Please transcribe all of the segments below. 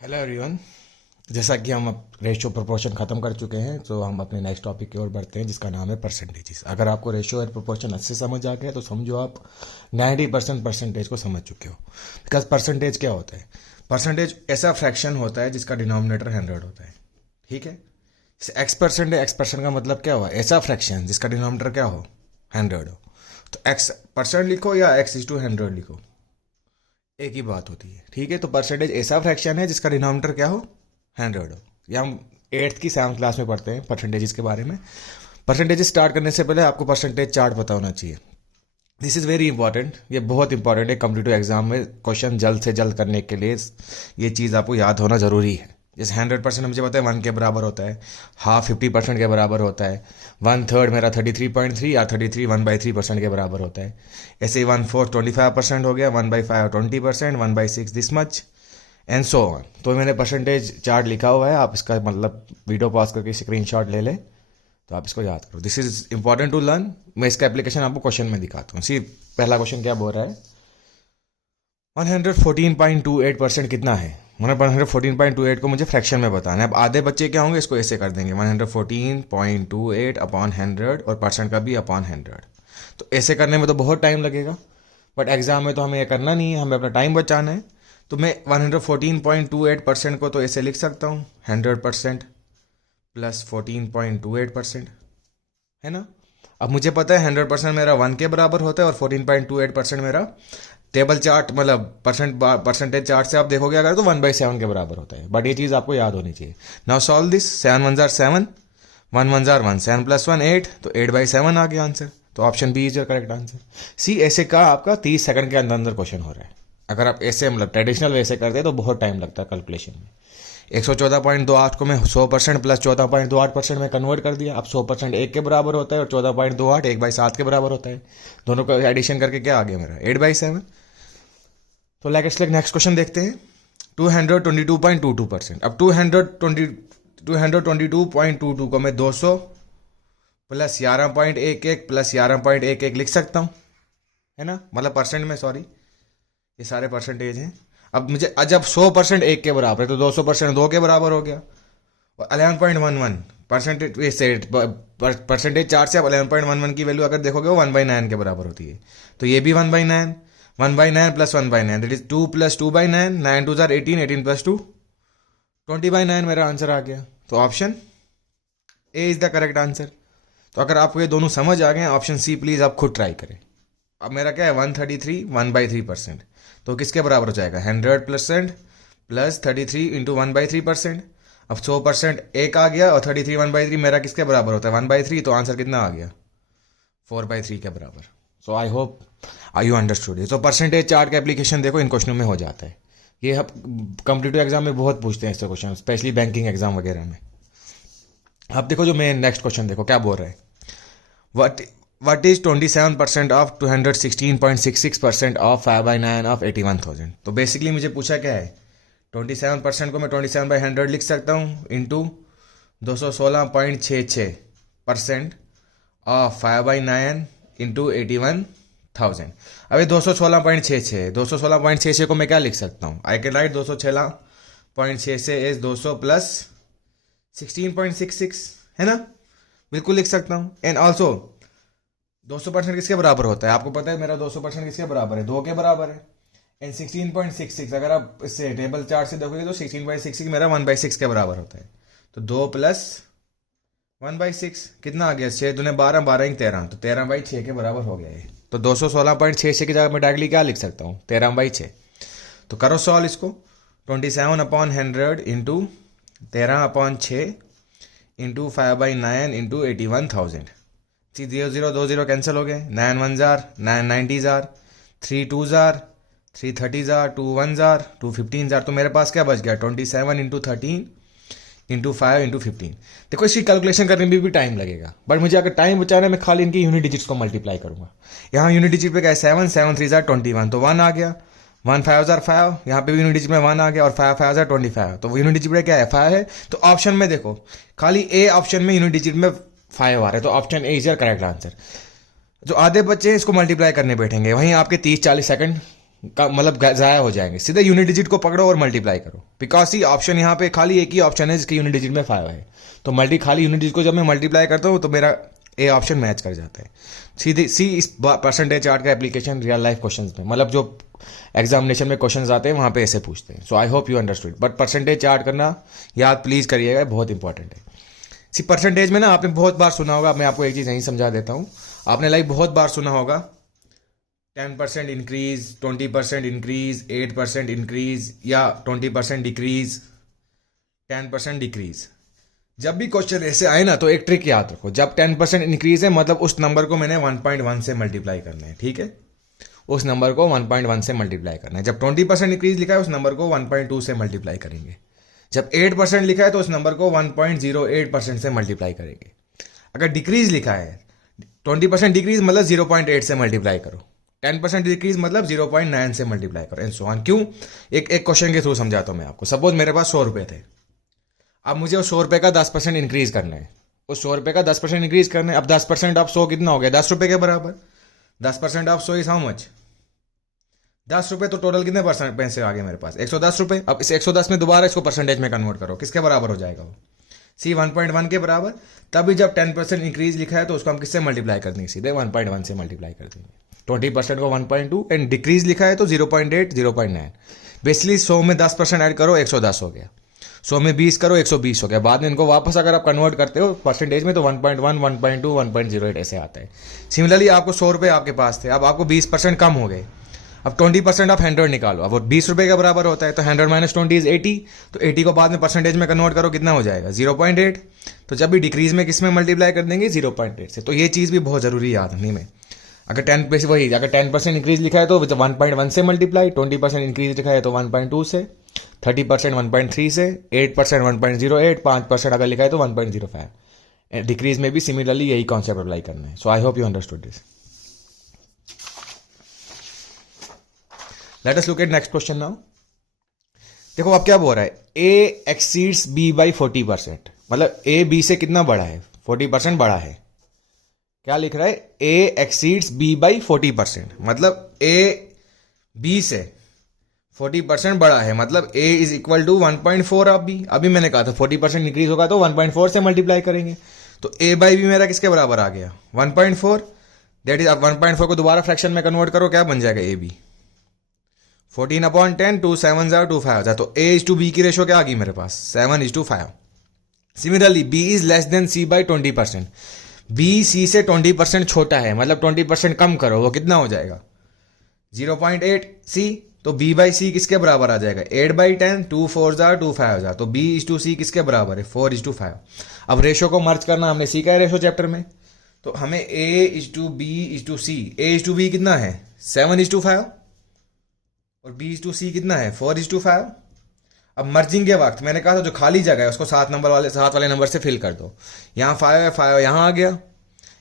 Hello everyone. जैसा कि हम अब रेशियो प्रोपोर्शन ख़त्म कर चुके हैं तो हम अपने नेक्स्ट टॉपिक की ओर बढ़ते हैं जिसका नाम है परसेंटेजेस। अगर आपको रेशियो और प्रोपोर्शन अच्छे समझ आ गया तो समझो आप 90% परसेंटेज को समझ चुके हो। बिकॉज परसेंटेज क्या होता है? परसेंटेज ऐसा फ्रैक्शन होता है जिसका डिनोमिनेटर 100 होता है। ठीक है, एक्स परसेंट है, एक्स परसेंट का मतलब क्या हुआ? ऐसा फ्रैक्शन जिसका डिनोमिनेटर क्या हो? 100 हो। तो एक्स परसेंट लिखो या एक्स इज टू 100 लिखो, एक ही बात होती है। ठीक है, तो परसेंटेज ऐसा फ्रैक्शन है जिसका डिनोमिनेटर क्या हो? 100 हो। या हम एट्थ की 7th क्लास में पढ़ते हैं परसेंटेजेस के बारे में। परसेंटेजेस स्टार्ट करने से पहले आपको परसेंटेज चार्ट पता होना चाहिए। दिस इज़ वेरी इंपॉर्टेंट, ये बहुत इंपॉर्टेंट है। कॉम्पिटिटिव एग्जाम में क्वेश्चन जल्द से जल्द करने के लिए ये चीज़ आपको याद होना ज़रूरी है। जैसे 100% मुझे पता है 1 के बराबर होता है, हाफ 50% के बराबर होता है, 1/3 मेरा 33.3 या 33 1/3% के बराबर होता है। ऐसे ही 1/4 25% हो गया, 1/5 20%, 1/6 this much and so on. तो मैंने परसेंटेज चार्ट लिखा हुआ है, आप इसका मतलब वीडियो पॉज करके स्क्रीनशॉट ले लें तो आप इसको याद करो। This is important to learn. मैं इसका एप्लीकेशन आपको क्वेश्चन में दिखाता हूँ। सी पहला क्वेश्चन क्या बोल रहा है? 114.28% कितना है? मतलब 114.28 को मुझे फ्रैक्शन में बताना है। अब आधे बच्चे क्या होंगे, इसको ऐसे कर देंगे 114.28 अपॉन 100 और परसेंट का भी अपॉन 100। तो ऐसे करने में तो बहुत टाइम लगेगा, बट एग्जाम में तो हमें ये करना नहीं है, हमें अपना टाइम बचाना है। तो मैं 114.28% को तो ऐसे लिख सकता हूँ 100% प्लस 14.28%, है ना। अब मुझे पता है 100% मेरा 1 के बराबर होता है और 14.28% मेरा टेबल चार्ट मतलब परसेंटेज चार्ट से आप देखोगे अगर तो 1/7 के बराबर होता है। बट ये चीज़ आपको याद होनी चाहिए। Now solve this. 7 1 7, 1 1 1, 7 प्लस 1 8, तो 8/7 आ गया आंसर। तो option B is your correct answer. सी ऐसे का आपका 30 सेकंड के अंदर अंदर क्वेश्चन हो रहा है। अगर आप ऐसे मतलब ट्रेडिशनल वे से करते हैं तो बहुत टाइम लगता है कैलकुलेशन में। 114.28 को मैं 100% प्लस 14.28% में कन्वर्ट कर दिया। अब 100% 1 के बराबर होता है और 14.28 1/7 के बराबर होता है। दोनों का एडिशन करके क्या आ गया मेरा? 8/7। तो लेट्स नेक्स्ट क्वेश्चन देखते हैं। 222.22%। अब 222.22 को मैं 200 प्लस 11.11 प्लस 11.11 लिख सकता हूँ, है ना। मतलब परसेंट में, सॉरी, ये सारे परसेंटेज हैं। अब मुझे जब 100% 1 के बराबर है तो 200% 2 के बराबर हो गया। और 11.11 परसेंटेज चार्ट से आप 11.11 की वैल्यू अगर देखोगे वो 1/9 के बराबर होती है। तो ये भी 1/9, 1/9 plus 1/9 that is 2 plus 2/9, 9 2 jar 18, 18 plus 2 20/9 मेरा आंसर आ गया। तो option A is the correct answer. तो अगर आपको ये दोनों समझ आ गए, ऑप्शन सी प्लीज आप खुद ट्राई करें। अब मेरा क्या है? 133 1/3%। तो किसके बराबर हो जाएगा? 100% प्लस 33 इंटू 1/3%। अब 100% एक आ गया और 33 1/3 मेरा किसके बराबर होता है? 1/3। तो आंसर कितना आ गया? 4/3 के बराबर। So I hope I you understood ये। तो परसेंटेज चार्ट का एप्लीकेशन देखो इन क्वेश्चनों में हो जाता है। ये हम कॉम्पिटिटिव एग्जाम में बहुत पूछते हैं ऐसे क्वेश्चन, स्पेशली बैंकिंग एग्जाम वगैरह में। अब देखो जो मैं नेक्स्ट क्वेश्चन देखो क्या बोल रहा है। What is 27% of 216.66% of 5/9 of 81,000। तो बेसिकली मुझे पूछा क्या है? 27% को मैं 27/100 लिख सकता हूँ इंटू 216.66% ऑफ 5/9 इंटू 81,000। अब ये 216.66 को मैं क्या लिख सकता हूँ? I can write 216.66 is 200 plus 16.66, है ना। बिल्कुल लिख सकता हूँ। एंड ऑल्सो 200% किसके बराबर होता है? आपको पता है मेरा 200% किसके बराबर है? 2 के बराबर है। एंड 16.66 अगर आप इससे टेबल चार्ट से देखोगे तो 16/66 मेरा 1/6 के बराबर होता है। तो 2 प्लस 1/6 कितना आ गया? 6 दूने 12, 12 13, तो 13/6 के बराबर हो गया ये। तो 216.66 की जगह मैं डायरेक्टली क्या लिख सकता हूँ? 13/6। तो करो सॉल्व इसको। 27/100 इंटू 13/6 इंटू 5/9 इंटू 81,000। 0 2 0 कैंसिल हो गए। 9 1 jar 9 90 jar, 3 2 jar 3 30 jar, 2 1 jar 2 15 jar. तो मेरे पास क्या बच गया? 27 इंटू 13 इंटू 5 इंटू 15। देखो इसकी कैलकुलेशन करने में भी टाइम लगेगा, बट मुझे अगर टाइम बचाना है मैं खाली इनकी यूनिट डिजिट्स को मल्टीप्लाई करूंगा। यहाँ यूनिट डिजिट पे क्या है? 7 7 3 जार 21, तो 1 आ गया। 1 5 जार 5, यहाँ पे भी यूनिट डिजिट में 1 आ गया और 5 5 जार 25, तो यूनिट डिजिट में क्या है? 5 है। तो ऑप्शन में देखो खाली ए ऑप्शन में यूनिट डिजिट में 5 आ रहा है, तो option A is your correct answer. जो आधे बच्चे हैं इसको मल्टीप्लाई करने बैठेंगे, वहीं आपके 30 40 सेकंड मतलब ज़ाया हो जाएंगे। सीधे यूनिट डिजिट को पकड़ो और मल्टीप्लाई करो, बिकॉज सी ऑप्शन यहाँ पे खाली एक ही ऑप्शन है जिसके यूनिट डिजिट में 5 है। तो खाली यूनिट डिजिट को जब मैं मल्टीप्लाई करता हूँ तो मेरा ए ऑप्शन मैच कर जाता है। सीधे सी इस परसेंटेज चार्ट का एप्लीकेशन रियल लाइफ क्वेश्चन में, मतलब जो एग्जामिनेशन में क्वेश्चन आते हैं वहाँ पे ऐसे पूछते हैं। So I hope you understood. But percentage chart करना याद प्लीज़ करिएगा, बहुत इंपॉर्टेंट है। सी परसेंटेज में ना आपने बहुत बार सुना होगा, मैं आपको एक चीज़ यहीं समझा देता हूँ। आपने लाइक बहुत बार सुना होगा 10% इंक्रीज, 20% इंक्रीज, 8% इंक्रीज या 20% डिक्रीज, 10% डिक्रीज। जब भी क्वेश्चन ऐसे आए ना तो एक ट्रिक याद रखो, जब 10% इंक्रीज है मतलब उस नंबर को मैंने 1.1 से मल्टीप्लाई करना है, ठीक है। उस नंबर को 1.1 से मल्टीप्लाई करना है। जब 20% इंक्रीज लिखा है उस नंबर को 1.2 से मल्टीप्लाई करेंगे। जब 8% लिखा है तो उस नंबर को 1.08% से मल्टीप्लाई करेंगे। अगर डिक्रीज लिखा है 20% डिक्रीज मतलब 0.8 से मल्टीप्लाई करो, 10% डिक्रीज मतलब 0.9 से मल्टीप्लाई करो, एंड सो ऑन। क्यों? एक क्वेश्चन के थ्रू समझाता हूँ मैं आपको। सपोज मेरे पास 100 रुपये थे, अब मुझे उस 100 रुपये का 10% इंक्रीज करना है। उस 100 रुपये का 10% इंक्रीज करना है। अब 10% ऑफ 100 कितना हो गया? 10 रुपये के बराबर। 10% ऑफ 100 इज हाउ मच? 10 रुपये। तो टोटल कितने परसेंट पैसे आ गए मेरे पास? 110 रुपये। अब इस 110 में दोबारा इसको परसेंटेज में कन्वर्ट करो, किसके बराबर हो जाएगा वो? सी 1.1 के बराबर। तभी जब 10% इंक्रीज लिखा है तो उसको हम किससे मल्टीप्लाई कर देंगे? सीधे 1.1 से मल्टीप्लाई कर देंगे। 20% को 1.2 एंड डिक्रीज लिखा है तो 0.8, 0.9। बेसिकली 100 में 10% ऐड करो 110 हो गया, 100 में 20 करो 120 हो गया। बाद में इनको वापस अगर आप कन्वर्ट करते हो परसेंटेज में तो 1.1, 1.2, 1.08 ऐसे आता है। सिमिलरली आपको 100 रुपये आपके पास थे, अब आपको 20% कम हो गए। अब 20% आप 100 निकालो, अब वो 20 रुपये के बराबर होता है तो 100 माइनस 20 इज 80। तो 80 को बाद में परसेंटेज में कन्वर्ट करो, कितना हो जाएगा? 0.8। तो जब भी डिक्रीज में किस में मल्टीप्लाई कर देंगे? 0.8 से। तो ये चीज़ भी बहुत ज़रूरी याद रखने में। अगर 10% इंक्रीज लिखा है तो 1.1 से मल्टीप्लाई, 20% इंक्रीज लिखा है तो 1.2 से, 30% 1.3 से, 8% 1.08, 5% अगर लिखा है तो 1.05। डिक्रीज में भी सिमिलरली यही कॉन्सेप्ट अप्लाई करना है। So I hope you understood this. Let us look at next question now. देखो अब क्या बोल रहा है, ए एक्सीड्स बी बाई 40%, मतलब ए बी से कितना बड़ा है? 40% बड़ा है। क्या लिख रहा है? ए एक्सीड्स बी बाई 40%, मतलब ए बी से 40% बड़ा है, मतलब A is equal to 1.4 of B. अभी मैंने कहा था 40% इंक्रीज होगा तो 1.4 से मल्टीप्लाई करेंगे। तो ए बाई बी मेरा किसके बराबर आ गया? 1.4। दैट इज, अब 1.4 को दोबारा फ्रैक्शन में कन्वर्ट करो, क्या बन जाएगा? A B 14/10, 2 7 2 5। तो ए इज टू बी की रेशो क्या आ गई मेरे पास? 7:5। Similarly B is less than C by 20%। B C से 20% छोटा है, मतलब 20% कम करो, वो कितना हो जाएगा? 0.8 सी। तो बी बाई सी किसके बराबर आ जाएगा? 8/10, 2 4 2 5। तो बी इज टू सी किसके बराबर है? 4:5। अब रेशो को मर्ज करना हमने सीखा है रेशो चैप्टर में। तो हमें A is to B is to C, A is to B कितना है? 7:5 और बी इज टू सी कितना है? 4:5। अब मर्जिंग के वक्त मैंने कहा था जो खाली जगह है उसको 7 वाले नंबर से फिल कर दो। यहाँ 5 है, 5 यहाँ आ गया,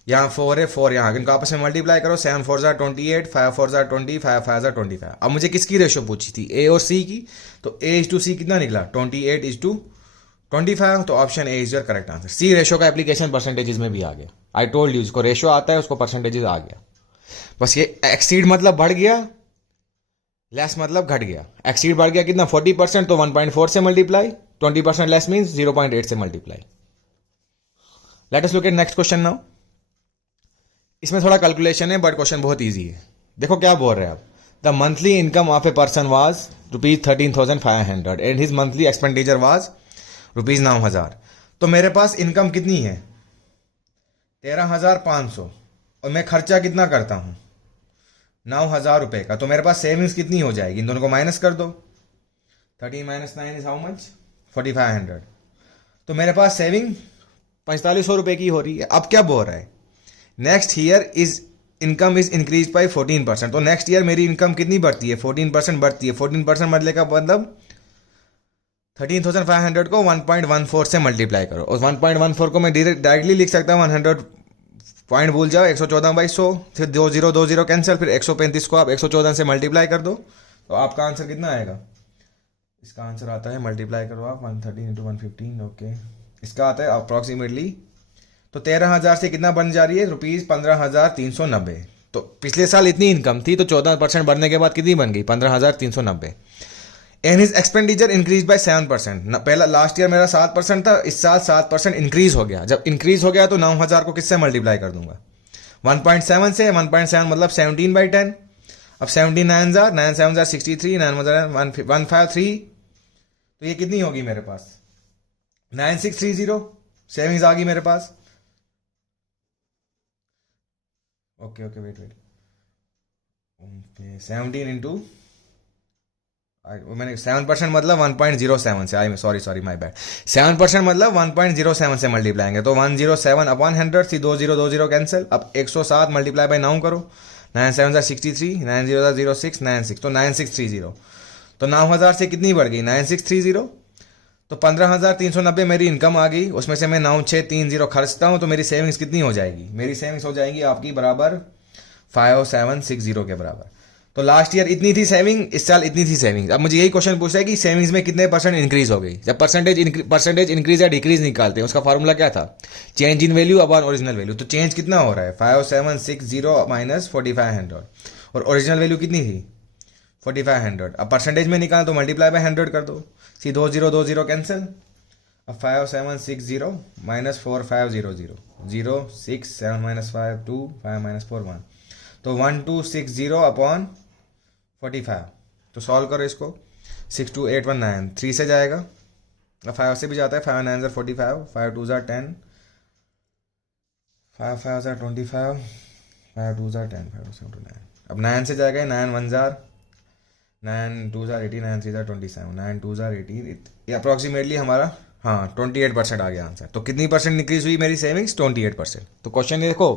यहाँ 4 है, 4 यहाँ। इनको आपस में मल्टीप्लाई करो, 7 4 28, 5 4 20, 5 5 25। अब मुझे किसकी रेशो पूछी थी? ए और सी की। तो ए इज टू सी कितना निकला? 28:25। तो option A is your correct answer. See ratio का एप्लीकेशन परसेंटेजेस में भी आ गया। आई टोल्ड यू, जिसको रेशो आता है उसको परसेंटेजेस आ गया। बस ये एक्सीड मतलब बढ़ गया, लेस मतलब घट गया। एक्सीड बढ़ गया कितना? 40%, तो 1.4 से मल्टीप्लाई, 20% लेस मीन्स 0.8 से multiply. Late us look at next question now. इसमें थोड़ा कैलकुलेशन है बट क्वेश्चन बहुत इजी है। देखो क्या बोल रहे हैं आप। The monthly income of a person was ₹13,500 and his monthly expenditure was ₹9,000। तो मेरे पास इनकम कितनी है? 13,500 और मैं खर्चा कितना करता हूं? 9,000 रुपये का। तो मेरे पास सेविंग्स कितनी हो जाएगी? इन दोनों को माइनस कर दो। 13 - 9 इज हाउ मच? 4,500। तो मेरे पास सेविंग 4,500 रुपये की हो रही है। अब क्या बोल रहा है? Next year is income is increase by 14%। तो नेक्स्ट ईयर मेरी इनकम कितनी बढ़ती है? 14% बढ़ती है। 14% बदले का मतलब 13,500 को 1.14 से मल्टीप्लाई करो। और 1.14 को मैं डायरेक्टली लिख सकता हूँ 100 पॉइंट भूल जाओ, 114/100, फिर 20 कैंसिल, फिर 135 को आप 114 से मल्टीप्लाई कर दो तो आपका आंसर कितना आएगा? इसका आंसर आता है, मल्टीप्लाई करो आप 113 × 115। ओके, इसका आता है अप्रॉक्सीमेटली, तो 13,000 से कितना बन जा रही है? ₹15,390। तो पिछले साल इतनी इनकम थी, तो 14% बढ़ने के बाद कितनी बन गई? 15,390। And his expenditure increase by 7%। पहला लास्ट ईयर मेरा 7% था, इस साल 7% इंक्रीज हो गया। जब इंक्रीज हो गया तो 9,000 को किससे मल्टीप्लाई कर दूंगा? 1.7 से। 1.7 मतलब 17/10। अब 17 9 जार 9 7 जार 63, 9 153। तो ये कितनी होगी मेरे पास? 9630 सेविंग्स आ गई मेरे पास। Okay okay wait wait, 17 into मैंने 7% मतलब 1.07 से, आई सॉरी माय बैड। 7% मतलब 1.07 से मल्टीप्लाई आएंगे, तो 107 अपॉन 100 सी 2020 कैंसिल। अब 107 मल्टीप्लाई बाय 9 करो, 9 7 63, 9 0 06 96, तो 9630। तो 9,000 से कितनी बढ़ गई? 9630। तो 15,390 मेरी इनकम आ गई, उसमें से मैं 9630 खर्चता हूँ, तो मेरी सेविंग्स कितनी हो जाएगी? मेरी सेविंग्स हो जाएगी आपकी बराबर 5760 के बराबर। तो लास्ट ईयर इतनी थी सेविंग, इस साल इतनी थी सेविंग। अब मुझे यही क्वेश्चन पूछा है कि सेविंग्स में कितने परसेंट इंक्रीज हो गई। जब परसेंटेज इंक्रीज या डिक्रीज निकालते हैं, उसका फॉर्मूला क्या था? Change in value upon original value. तो चेंज कितना हो रहा है? 5760 माइनस 4500, और ओरिजिनल वैल्यू कितनी थी? 4500। अब परसेंटेज में निकाल तो मल्टीप्लाई बाय 100 कर दो, सी 2020 कैंसिल। अब 5760 माइनस 4500, 0 6 7 माइनस 5 2 5 माइनस 4 1, तो 1260 अपॉन 45। तो सॉल्व करो इसको, 62819 3 से जाएगा, अब 5 से भी जाता है, 5 9 45, 5 2 10, 5 5 25, 5 2 10, 5 7 9। अब 9 से जाएगा, 9 1 9 2 18, 9 3 27, 9 2 18, ये अप्रॉक्सीमेटली हमारा हाँ 28% आ गया आंसर। तो कितनी परसेंट इंक्रीज हुई मेरी सेविंग्स? 28%। तो क्वेश्चन ये देखो,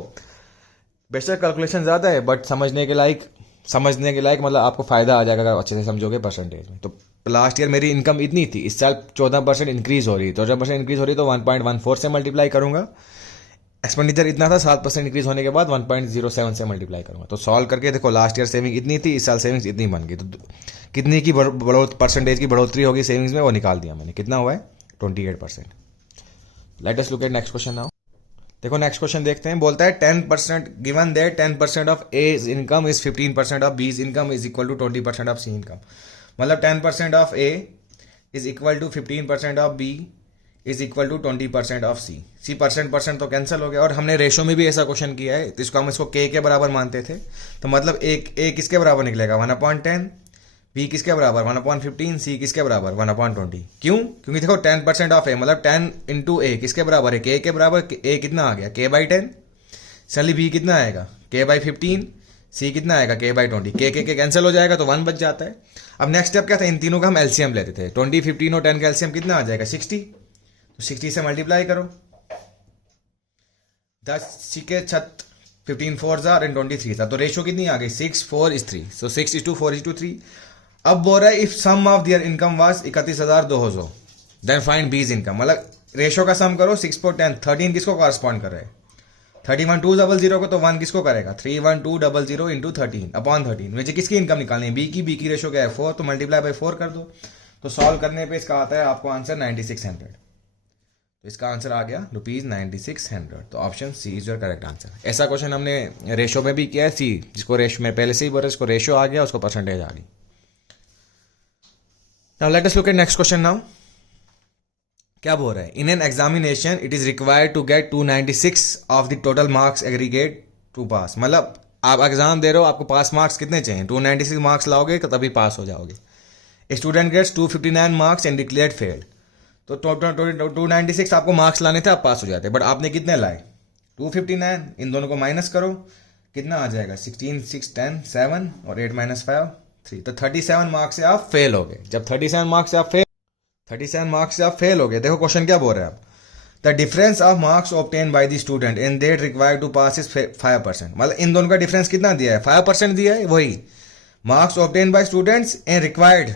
बेशक कैलकुलेशन ज़्यादा है, बट समझने के लायक मतलब आपको फ़ायदा आ जाएगा अगर अच्छे से समझोगे परसेंटेज में। तो लास्ट ईयर मेरी इनकम इतनी थी, इस साल 14% इंक्रीज हो रही है। 14% इंक्रीज हो रही है तो 1.14 से मल्टीप्लाई करूंगा। एक्सपेंडिचर इतना था, 7% इंक्रीज होने के बाद 1.07 से मल्टीप्लाई करूंगा। तो सॉल्व करके देखो, लास्ट ईयर सेविंग इतनी थी, इस साल सेविंग्स इतनी बन गई। तो कितनी की परसेंटेज की बढ़ोतरी होगी सेविंग्स में, वो निकाल दिया मैंने। कितना हुआ है? 28%। Let us look at next question now. देखो नेक्स्ट क्वेश्चन देखते हैं। बोलता है 10% given that 10% of A's income is 15% of B's income is equal to 20% of C income. मतलब 10% of A is equal to 15% of B is equal to 20% of C. C percent तो cancel हो गया, और हमने रेशो में भी ऐसा question किया है, तो इसको हम इसको के बराबर मानते थे। तो मतलब ए किसके बराबर निकलेगा? 1/10। बी किसके बराबर? 1/15। सी किसके बराबर? 1/20। क्यों? क्योंकि देखो 10% ऑफ ए मतलब 10 इंटू ए किसके बराबर है? के बराबर। ए कितना आ गया? k/10। चलिए बी कितना आएगा? k/15। सी कितना आएगा? k/20। के कैंसिल हो जाएगा तो 1 बच जाता है। अब नेक्स्ट स्टेप क्या था? इन तीनों का हम एलसीएम लेते थे। 20 15 और 10 का एलसीएम कितना आ जाएगा? 60। तो 60 से मल्टीप्लाई करो, 10 के छत 15 4 और 23 था, तो रेशो कितनी आ गई? 6 4 3। सो 6:4:3। अब बोल रहा है if sum of their income was 31,200 then find B's income. मतलब रेशो का सम करो, 6 4 10। 13 किसको कॉरस्पॉन्ड कर रहा है? 31,200 को, तो 1 किसको करेगा? 31,200 इंटू 13 अपॉन 13। मुझे किसकी इनकम निकालनी है? बी की रेशो क्या है? 4, तो मल्टीप्लाई बाय 4 कर दो। तो सॉल्व करने पे इसका आता है आपको आंसर 9600। तो इसका आंसर आ गया ₹9600। तो option C is your correct answer. ऐसा क्वेश्चन हमने रेशो में भी किया है। सी जिसको रेशो में पहले से ही बोला, इसको रेशो आ गया, उसको परसेंटेज आ गई। Now let us look at next question now. क्या बोल रहा है? In an examination it is required to get 296 of the total marks aggregate to pass. मतलब आप एग्जाम दे रहे हो, आपको पास मार्क्स कितने चाहिए? 296 मार्क्स लाओगे तो तभी पास हो जाओगे। Student gets 259 marks and declared failed. तो 296 आपको मार्क्स लाने थे, आप पास हो जाते, बट आपने कितने लाए? 259। इन दोनों को माइनस करो, कितना आ जाएगा? 16 6 10 7 और 8 - 5 3। तो 37 मार्क्स से आप फेल हो गए। जब 37 मार्क्स से आप फेल हो गए, देखो क्वेश्चन क्या बोल रहे हैं आप? The difference of marks obtain by the student in that required to pass is 5%। मतलब इन दोनों का डिफरेंस कितना दिया है? 5% दिया है। वही marks obtain bye students in required,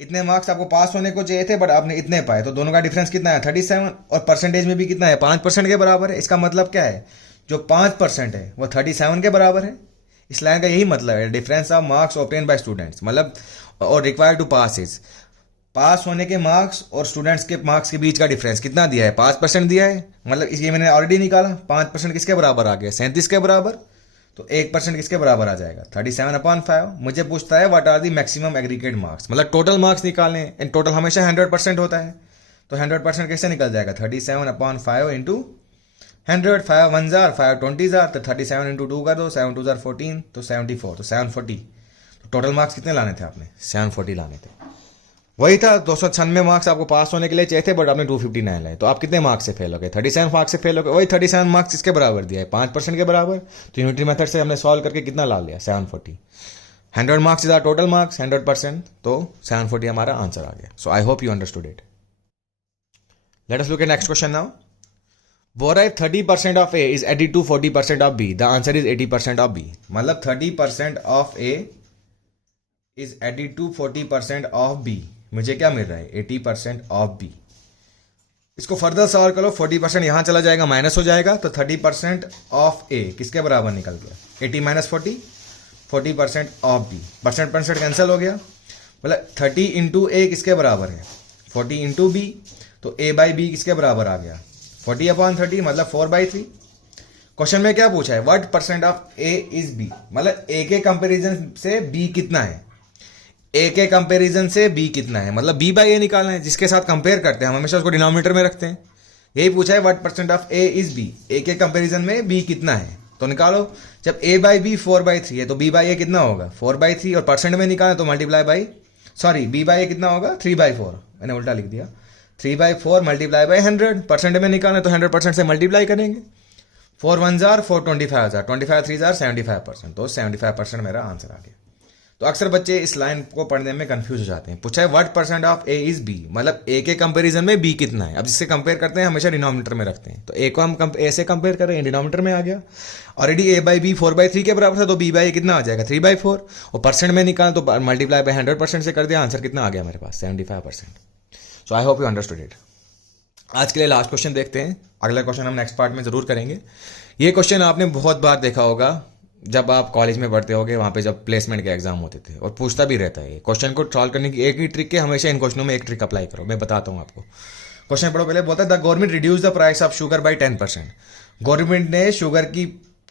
इतने मार्क्स आपको पास होने को चाहिए थे, बट आपने इतने पाए, तो दोनों का डिफरेंस कितना है? 37। और परसेंटेज में भी कितना है? 5% के बराबर है। इसका मतलब क्या है? जो 5% है वो 37 के बराबर है। इस लाइन का यही मतलब है, difference of marks obtain bye students. मतलब और रिक्वायर्ड टू पास इज, पास होने के मार्क्स और स्टूडेंट्स के मार्क्स के बीच का डिफरेंस कितना दिया है? 5% दिया है। मतलब ये मैंने ऑलरेडी निकाला। 5% किसके बराबर आ गया? 37 के बराबर। तो 1% किसके बराबर आ जाएगा 37/5। मुझे पूछता है what are the maximum aggregate marks, मतलब टोटल मार्क्स निकालने हैं। इन टोटल हमेशा 100% होता है, तो 100% कैसे निकल जाएगा 37/5 इंटू 100, 5 1 जार 5 20 जार, तो 37 इंटू 2 कर दो, 7 2 जार 14, तो 74, तो 740। तो टोटल मार्क्स कितने लाने थे आपने 740 लाने थे। वही था 296 मार्क्स आपको पास होने के लिए चाहिए थे, बट आपने 259 लाए, तो आप कितने मार्क्स से फेल हो गए 37 मार्क्स से फेल हो गए। वही 37 मार्क्स इसके बराबर दिया है 5% के बराबर, तो यूनिटरी मेथड से हमने सॉल्व करके कितना ला लिया 740। 100 marks is our total marks 100%, तो 740 हमारा आंसर आ गया। So I hope you understood it. Let us look at next question now. बोराइव 30% of A is added to 40% of B, the answer is 80% of B. मतलब 30% of A is added to 40% of B, मुझे क्या मिल रहा है 80% of B. इसको further solve करो, 40% यहां चला जाएगा माइनस हो जाएगा, तो 30% ऑफ ए किसके बराबर निकल गया 80 minus 40, 40% of B. Percent percent cancel हो गया, मतलब 30 इंटू ए किसके बराबर है 40 इंटू बी, तो ए बाई बी किसके बराबर आ गया 40/30, मतलब 4/3। क्वेश्चन में क्या पूछा है what percent of A is B, मतलब ए के कंपेरिजन से बी कितना है, ए के कंपैरिजन से बी कितना है, मतलब बी बाई ए निकालना है, जिसके साथ कंपेयर करते हैं हम हमेशा उसको डिनोमिनेटर में रखते हैं। यही पूछा है what percent of A is B, A के कंपैरिजन में बी कितना है, तो निकालो। जब ए बाई बी 4/3 है तो बी बाई ए कितना होगा 4/3, और परसेंट में निकालना तो multiply by, sorry B by A कितना होगा 3/4, मैंने उल्टा लिख दिया 3/4 मल्टीप्लाई बाई 100, परसेंट में निकालना तो 100% से मल्टीप्लाई करेंगे। 4 1 जार 4 25 जार 25 3 जार 75%, तो 75% मेरा आंसर आ गया। तो अक्सर बच्चे इस लाइन को पढ़ने में कंफ्यूज हो जाते हैं। पूछा है what percent of A is B, मतलब ए के कंपैरिजन में बी कितना है। अब जिससे कंपेयर करते हैं हमेशा डिनोमिनेटर में रखते हैं, तो ए को हम ए से कंपेयर कर रहे हैं, डिनोमिनेटर में आ गया। ऑलरेडी ए बाई बी 4/3 के बराबर था, तो बी बाई कितना आ जाएगा 3/4, और परसेंट में निकाल तो मल्टीप्लाई बाई 100% से कर दिया, आंसर कितना आ गया मेरे पास 75%। So I hope you understood it. आज के लिए लास्ट क्वेश्चन देखते हैं, अगला क्वेश्चन हम नेक्स्ट पार्ट में जरूर करेंगे। ये क्वेश्चन आपने बहुत बार देखा होगा जब आप कॉलेज में पढ़ते होगे, वहाँ पे जब प्लेसमेंट के एग्जाम होते थे, और पूछता भी रहता है। क्वेश्चन को सॉल्व करने की एक ही ट्रिक है, हमेशा इन क्वेश्चनों में एक ट्रिक अप्लाई करो। मैं बताता हूँ आपको। क्वेश्चन पढ़ो पहले। बोलता है the government reduce the price of sugar by 10%। Government ने शुगर की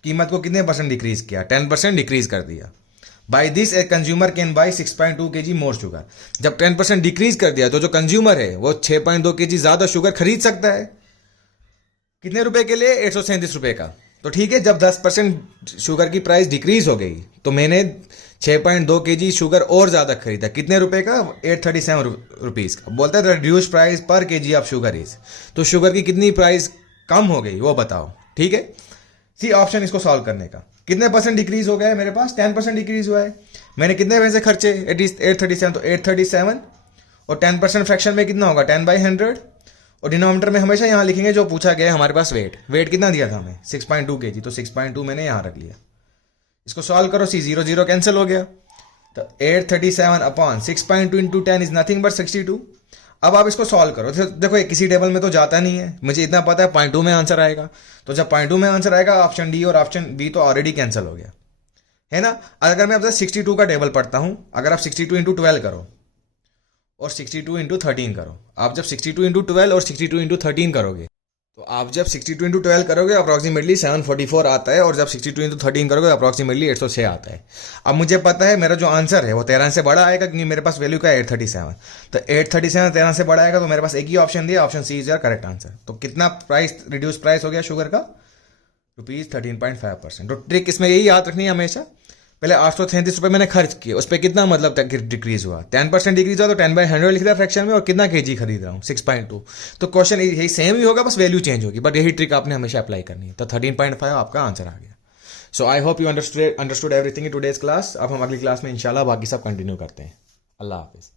कीमत को कितने परसेंट डिक्रीज किया 10% डिक्रीज कर दिया। By this a consumer can buy 6.2 kg more sugar. जब 10% डिक्रीज कर दिया तो जो कंज्यूमर है वो 6.2 kg ज्यादा शुगर खरीद सकता है। कितने रुपए के लिए 137 रुपए का। तो ठीक है, जब 10% शुगर की प्राइस डिक्रीज हो गई तो मैंने 6.2 kg शुगर और ज्यादा खरीदा। कितने रुपए का 837 रुपीज का। बोलता है रिड्यूस प्राइस पर kg ऑफ शुगर इज, तो शुगर की कितनी प्राइस कम हो गई वो बताओ। ठीक है, सी ऑप्शन इसको सॉल्व करने का। कितने परसेंट डिक्रीज हो गया है मेरे पास 10% डिक्रीज हुआ है। मैंने कितने पैसे खर्चे 837, तो 837 और 10% फ्रैक्शन में कितना होगा 10/100, और डिनोमिनेटर में हमेशा यहाँ लिखेंगे जो पूछा गया है हमारे पास वेट कितना दिया था हमें 6.2 kg, तो 6.2 मैंने यहाँ रख लिया। इसको सॉल्व करो, सी 0 0 कैंसिल हो गया, तो 837 upon 6.2 into 10 is nothing but 62। अब आप इसको सॉल्व करो। देखो किसी टेबल में तो जाता नहीं है, मुझे इतना पता है 0.2 में आंसर आएगा। तो जब 0.2 में आंसर आएगा ऑप्शन डी और ऑप्शन बी तो ऑलरेडी कैंसिल हो गया है ना। अगर मैं आपसे 62 का टेबल पढ़ता हूं, अगर आप 62 इंटू 12 करो और 62 इंटू 13 करो, आप जब 62 इंटू 12 और 62 इंटू 13 करोगे, तो आप जब 62 इंटू 12 करोगे अप्रॉक्सीमेटली 744 आता है, और जब 62 इंटू 13 करोगे अप्रॉक्सीमेटली 806 आता है। अब मुझे पता है मेरा जो आंसर है वो 13 से बड़ा आएगा, क्योंकि मेरे पास वैल्यू का है 837। तो 837 13 से बड़ा आएगा, तो मेरे पास एक ही ऑप्शन दिया, option C is your correct answer. तो कितना प्राइस रिड्यूस प्राइस हो गया शुगर का ₹13.5%। तो ट्रिक इसमें यही याद रखनी है हमेशा, पहले 833 रुपये मैंने खर्च किए, उस पर कितना मतलब तक डिक्रीज हुआ 10% डिक्रीज हुआ, तो 10/100 लिख दिया फ्रैक्शन में, और कितना kg खरीद रहा हूँ 6.2। तो क्वेश्चन यही सेम ही होगा, बस वैल्यू चेंज होगी, बट यही ट्रिक आपने हमेशा अप्लाई करनी है। तो 13.5 आपका आंसर आ गया। So I hope you understood everything in today's class. अब हम अगली क्लास में इंशाल्लाह बाकी सब कंटिन्यू करते हैं। अल्लाह हाफिज़।